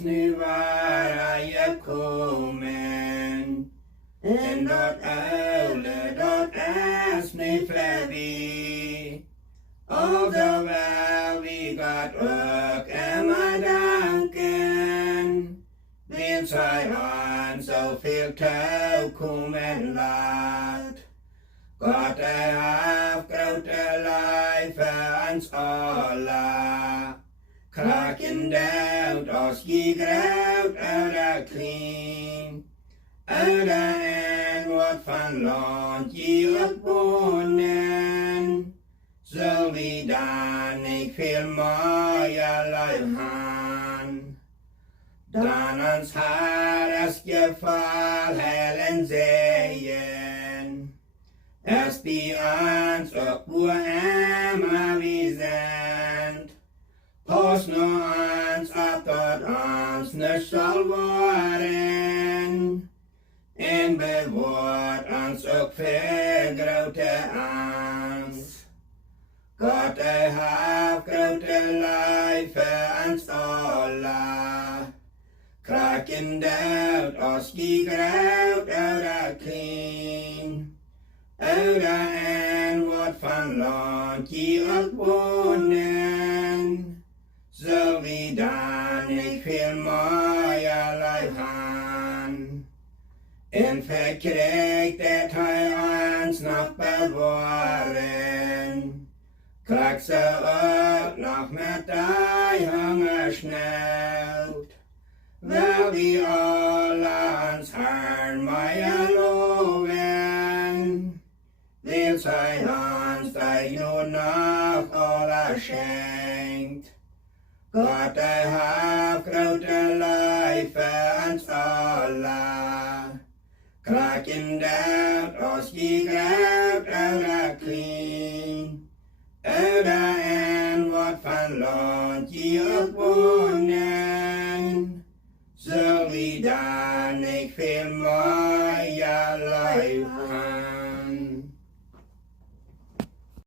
niet wara jekomen. En dat uile, dat is niet flabby. Alhoewel wie gaat ook en maar danken. Wil zij aan zoveel touw komen laat. God hij heeft grote lijven ons alle. Kraken dood als je groot uit de kring. Uit de en wat van land je ook wonen. Zal wie dan niet veel mooier lui gaan. Dan ons haar als geval heel en zeeën. Als die ons ook boer en wie zijn. Pas nu ons op dat ons niet zal worden. En bewaart ons ook veel grote angst. God hij heeft grote lijven ons alle. Kraken dood als je groot uit de kring. Uit de en wat van land je ook wonen. Zal wie dan niet veel mooier lui gaan. En verkrijgt dat hij ons nog bewaren. Krijgt ze ook nog met die hongersnood. Wel die alle ons Herrn mij loven. Wil zij ons die nu nog alle schenkt. God hij heeft grote lijven ons alle. Kraken dood als je groot uit de kring. Uit de en wat van land je ook wonen. Zal wie dan niet veel mooier lui gaan.